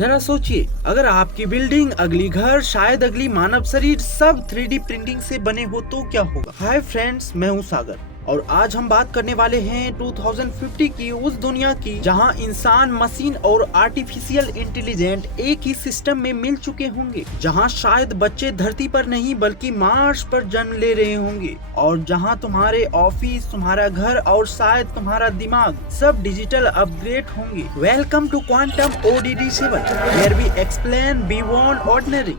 जरा सोचिए, अगर आपकी बिल्डिंग, अगली घर, शायद अगली मानव शरीर सब 3D प्रिंटिंग से बने हो तो क्या होगा। हाय फ्रेंड्स, मैं हूँ सागर और आज हम बात करने वाले हैं 2050 की, उस दुनिया की जहां इंसान, मशीन और आर्टिफिशियल इंटेलिजेंट एक ही सिस्टम में मिल चुके होंगे, जहां शायद बच्चे धरती पर नहीं बल्कि मार्स पर जन्म ले रहे होंगे और जहां तुम्हारे ऑफिस, तुम्हारा घर और शायद तुम्हारा दिमाग सब डिजिटल अपग्रेड होंगे। Welcome to quantum ODD7 where we explain beyond ordinary.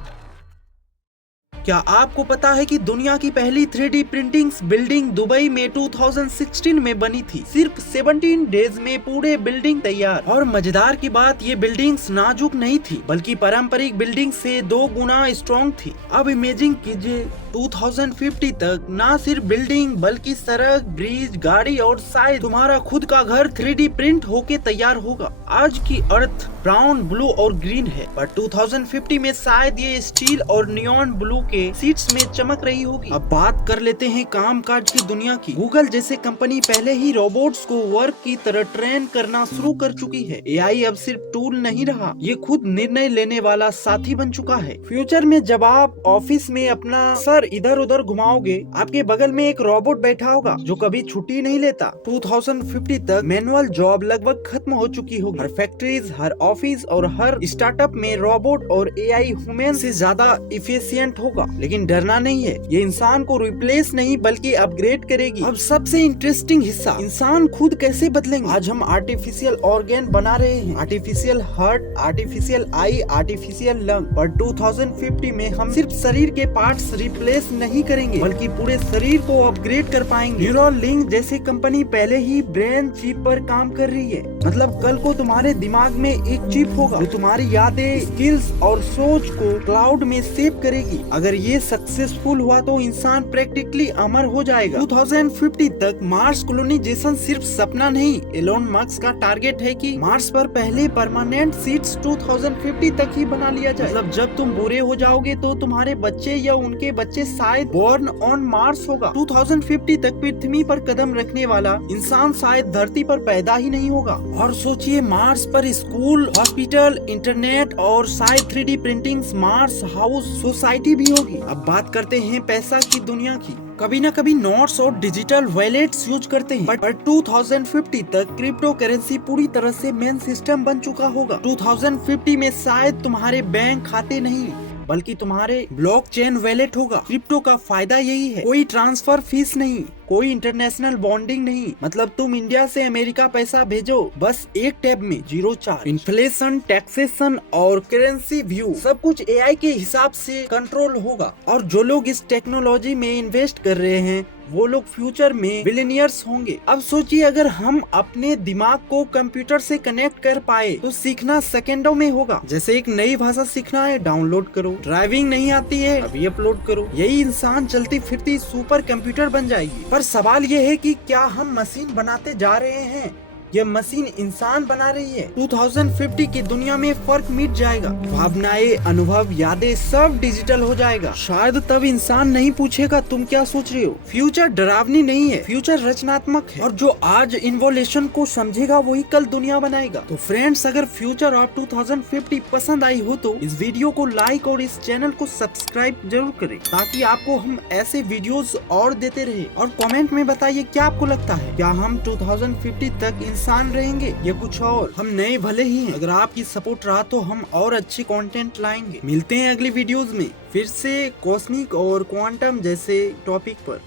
क्या आपको पता है कि दुनिया की पहली 3D प्रिंटिंग्स बिल्डिंग दुबई में 2016 में बनी थी। सिर्फ 17 डेज में पूरे बिल्डिंग तैयार। और मजेदार की बात, ये बिल्डिंग्स नाजुक नहीं थी बल्कि पारंपरिक बिल्डिंग से 2 गुना स्ट्रॉन्ग थी। अब इमेजिन कीजिए 2050 तक ना सिर्फ बिल्डिंग बल्कि सड़क, ब्रिज, गाड़ी और शायद तुम्हारा खुद का घर 3D प्रिंट होके तैयार होगा। आज की अर्थ ब्राउन, ब्लू और ग्रीन है, पर 2050 में शायद ये स्टील और नियॉन ब्लू के सीट्स में चमक रही होगी। अब बात कर लेते हैं कामकाज की दुनिया की। गूगल जैसे कंपनी पहले ही रोबोट्स को वर्क की तरह ट्रेन करना शुरू कर चुकी है। AI अब सिर्फ टूल नहीं रहा, ये खुद निर्णय लेने वाला साथी बन चुका है। फ्यूचर में जब आप ऑफिस में अपना सर इधर उधर घुमाओगे, आपके बगल में एक रोबोट बैठा होगा जो कभी छुट्टी नहीं लेता। 2050 तक मैनुअल जॉब लगभग खत्म हो चुकी होगी। हर फैक्ट्रीज, हर ऑफिस और हर स्टार्टअप में रोबोट और AI ह्यूमन से ज्यादा इफिशिएंट होगा। लेकिन डरना नहीं है, ये इंसान को रिप्लेस नहीं बल्कि अपग्रेड करेगी। अब सबसे इंटरेस्टिंग हिस्सा, इंसान खुद कैसे बदलेंगे। आज हम आर्टिफिशियल ऑर्गन बना रहे हैं, artificial heart, artificial eye, artificial lung. पर 2050 में हम सिर्फ शरीर के पार्ट्स रिप्लेस नहीं करेंगे बल्कि पूरे शरीर को अपग्रेड कर पाएंगे। न्यूरोलिंक जैसी कंपनी पहले ही ब्रेन चिप पर काम कर रही है। मतलब कल को तुम्हारे दिमाग में एक चिप होगा जो तुम्हारी यादें, स्किल्स और सोच को क्लाउड में सेव करेगी। अगर ये सक्सेसफुल हुआ तो इंसान प्रैक्टिकली अमर हो जाएगा। 2050 तक मार्स कॉलोनाइजेशन सिर्फ सपना नहीं, एलोन मस्क का टारगेट है कि मार्स पर पहले परमानेंट सीट्स 2050 तक ही बना लिया जाए। मतलब जब तुम बूढ़े हो जाओगे तो तुम्हारे बच्चे या उनके बच्चे शायद बॉर्न ऑन मार्स होगा। 2050 तक पृथ्वी पर कदम रखने वाला इंसान शायद धरती पर पैदा ही नहीं होगा। और सोचिए, मार्स पर स्कूल, हॉस्पिटल, इंटरनेट और शायद 3D printing, Mars house society भी होगी। अब बात करते हैं पैसा की दुनिया की। कभी न कभी नोट्स और डिजिटल वॉलेट्स यूज करते हैं, पर 2050 तक क्रिप्टो करेंसी पूरी तरह से मेन सिस्टम बन चुका होगा। 2050 में शायद तुम्हारे बैंक खाते नहीं बल्कि तुम्हारे ब्लॉकचेन वॉलेट होगा। क्रिप्टो का फायदा यही है, कोई ट्रांसफर फीस नहीं, कोई इंटरनेशनल बॉन्डिंग नहीं। मतलब तुम इंडिया से अमेरिका पैसा भेजो, बस एक टैब में, 0 चार्ज। इन्फ्लेशन, टैक्सेशन और करेंसी व्यू सब कुछ AI के हिसाब से कंट्रोल होगा। और जो लोग इस टेक्नोलॉजी में इन्वेस्ट कर रहे हैं वो लोग फ्यूचर में बिलियनियर्स होंगे। अब सोचिए, अगर हम अपने दिमाग को कंप्यूटर से कनेक्ट कर पाए तो सीखना सेकंडों में होगा। जैसे एक नई भाषा सीखना है, डाउनलोड करो। ड्राइविंग नहीं आती है, अभी अपलोड करो। यही इंसान चलती फिरती सुपर कंप्यूटर बन जाएगी। पर सवाल ये है कि क्या हम मशीन बनाते जा रहे हैं यह मशीन इंसान बना रही है। 2050 की दुनिया में फर्क मिट जाएगा। भावनाएं, अनुभव, यादें सब डिजिटल हो जाएगा। शायद तब इंसान नहीं पूछेगा तुम क्या सोच रहे हो। फ्यूचर डरावनी नहीं है, फ्यूचर रचनात्मक है। और जो आज इन्वोल्यूशन को समझेगा वही कल दुनिया बनाएगा। तो फ्रेंड्स, अगर फ्यूचर ऑफ 2050 पसंद आई हो तो इस वीडियो को लाइक और इस चैनल को सब्सक्राइब जरूर करें ताकि आपको हम ऐसे वीडियोस और देते रहे। और कमेंट में बताइए क्या आपको लगता है, क्या हम 2050 तक इंसान रहेंगे या कुछ और। हम नए भले ही हैं, अगर आपकी सपोर्ट रहा तो हम और अच्छी कंटेंट लाएंगे। मिलते हैं अगली वीडियोस में फिर से कॉस्मिक और क्वांटम जैसे टॉपिक पर।